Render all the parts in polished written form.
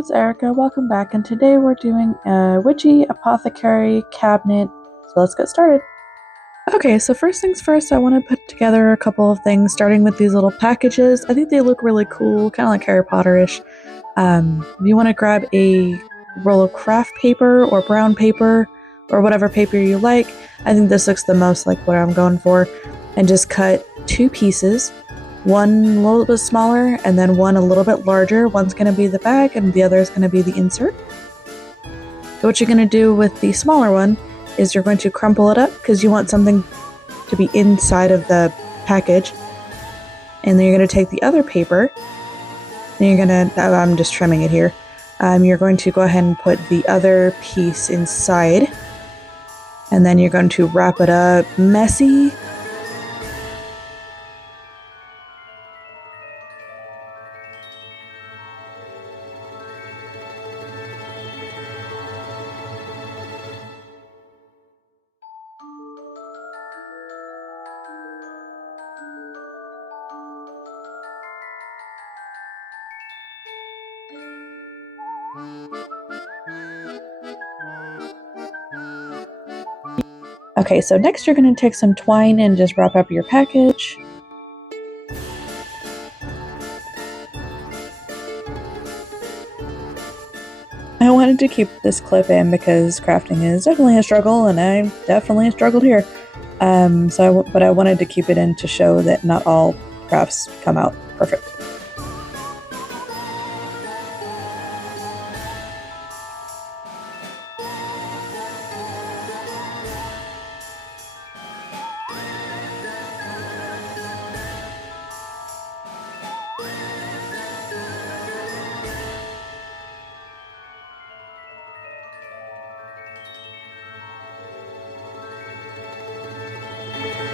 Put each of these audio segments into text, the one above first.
it's Erica. Welcome back, and today we're doing a witchy apothecary cabinet. So let's get started. Okay, so first things first, I want to put together a couple of things, starting with these little packages. I think they look really cool, kind of like Harry Potter-ish. You want to grab a roll of craft paper or brown paper or whatever paper you like. I think this looks the most like what I'm going for. And just cut two pieces. One a little bit smaller and then one a little bit larger. One's going to be the bag and the other is going to be the insert. So what you're going to do with the smaller one is you're going to crumple it up because you want something to be inside of the package. And then you're going to take the other paper and you're going to, I'm just trimming it here. You're going to go ahead and put the other piece inside. And then you're going to wrap it up messy. Okay, so next you're going to take some twine and just wrap up your package. I wanted to keep this clip in because crafting is definitely a struggle, and I definitely struggled here. But I wanted to keep it in to show that not all crafts come out perfect.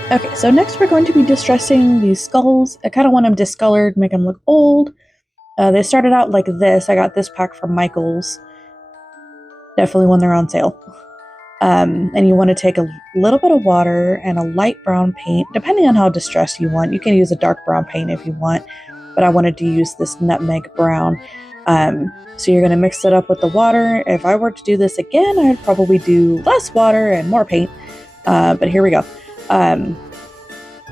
Okay, so next we're going to be distressing these skulls. I kind of want them discolored, make them look old. They started out like this. I got this pack from Michaels. Definitely when they're on sale. And you want to take a little bit of water and a light brown paint, depending on how distressed you want. You can use a dark brown paint if you want, but I wanted to use this nutmeg brown. So you're going to mix it up with the water. If I were to do this again, I'd probably do less water and more paint. But here we go.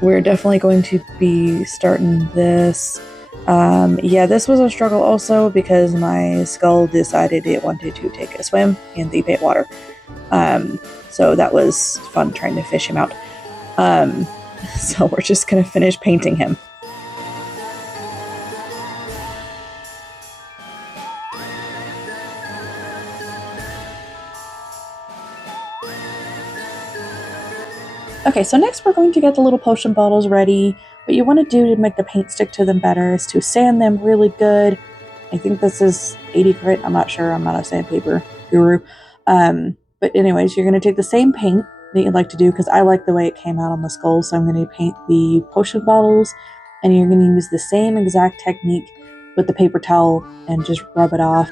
We're definitely going to be starting this. Yeah, this was a struggle also because my skull decided it wanted to take a swim in the paint water. So that was fun trying to fish him out. So we're just going to finish painting him. Okay, so next we're going to get the little potion bottles ready. What you want to do to make the paint stick to them better is to sand them really good. I think this is 80 grit. I'm not sure. I'm not a sandpaper guru. But anyways, you're going to take the same paint that you'd like to do because I like the way it came out on the skull. So I'm going to paint the potion bottles and you're going to use the same exact technique with the paper towel and just rub it off.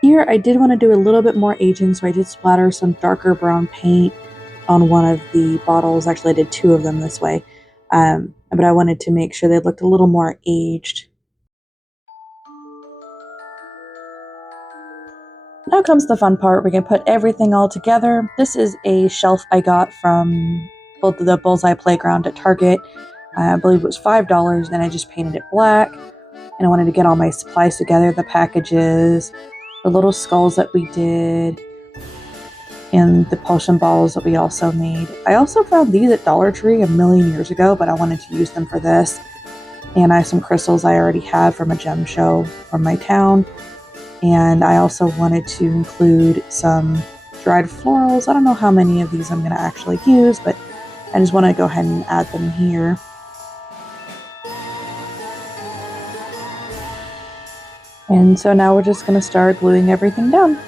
Here I did want to do a little bit more aging, so I did splatter some darker brown paint on one of the bottles. Actually, I did two of them this way, but I wanted to make sure they looked a little more aged. Now comes the fun part. We can put everything all together. This is a shelf I got from both the Bullseye Playground at Target. I believe it was $5, and I just painted it black. And I wanted to get all my supplies together, the packages, the little skulls that we did, and the potion bottles that we also made. I also found these at Dollar Tree a million years ago, but I wanted to use them for this. And I have some crystals I already had from a gem show from my town. And I also wanted to include some dried florals. I don't know how many of these I'm going to actually use, but I just want to go ahead and add them here. And so now we're just going to start gluing everything down.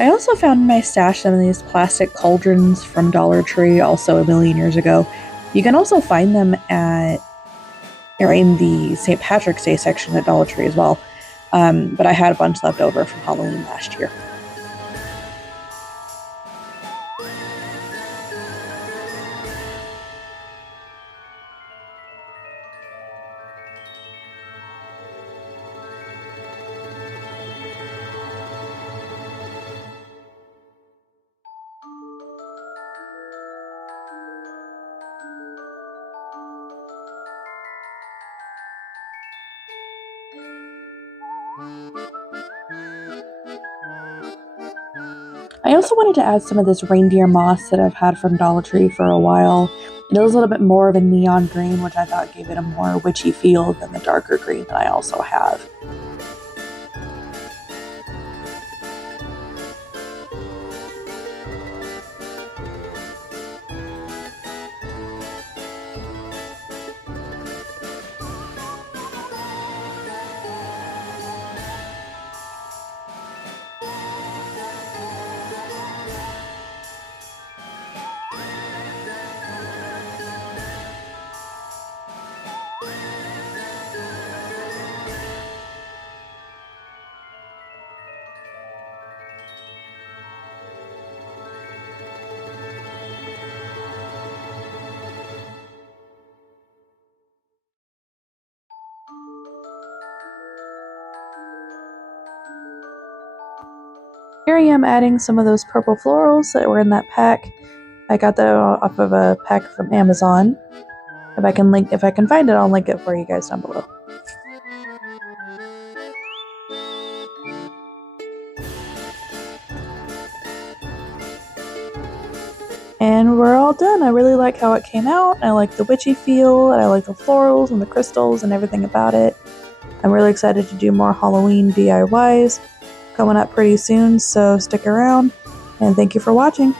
I also found in my stash some of these plastic cauldrons from Dollar Tree, also a million years ago. You can also find them in the St. Patrick's Day section at Dollar Tree as well. But I had a bunch left over from Halloween last year. I also wanted to add some of this reindeer moss that I've had from Dollar Tree for a while. It was a little bit more of a neon green, which I thought gave it a more witchy feel than the darker green that I also have. Here I am adding some of those purple florals that were in that pack. I got that off of a pack from Amazon. If I can find it, I'll link it for you guys down below. And we're all done. I really like how it came out. I like the witchy feel, and I like the florals and the crystals and everything about it. I'm really excited to do more Halloween DIYs coming up pretty soon, so stick around, and thank you for watching.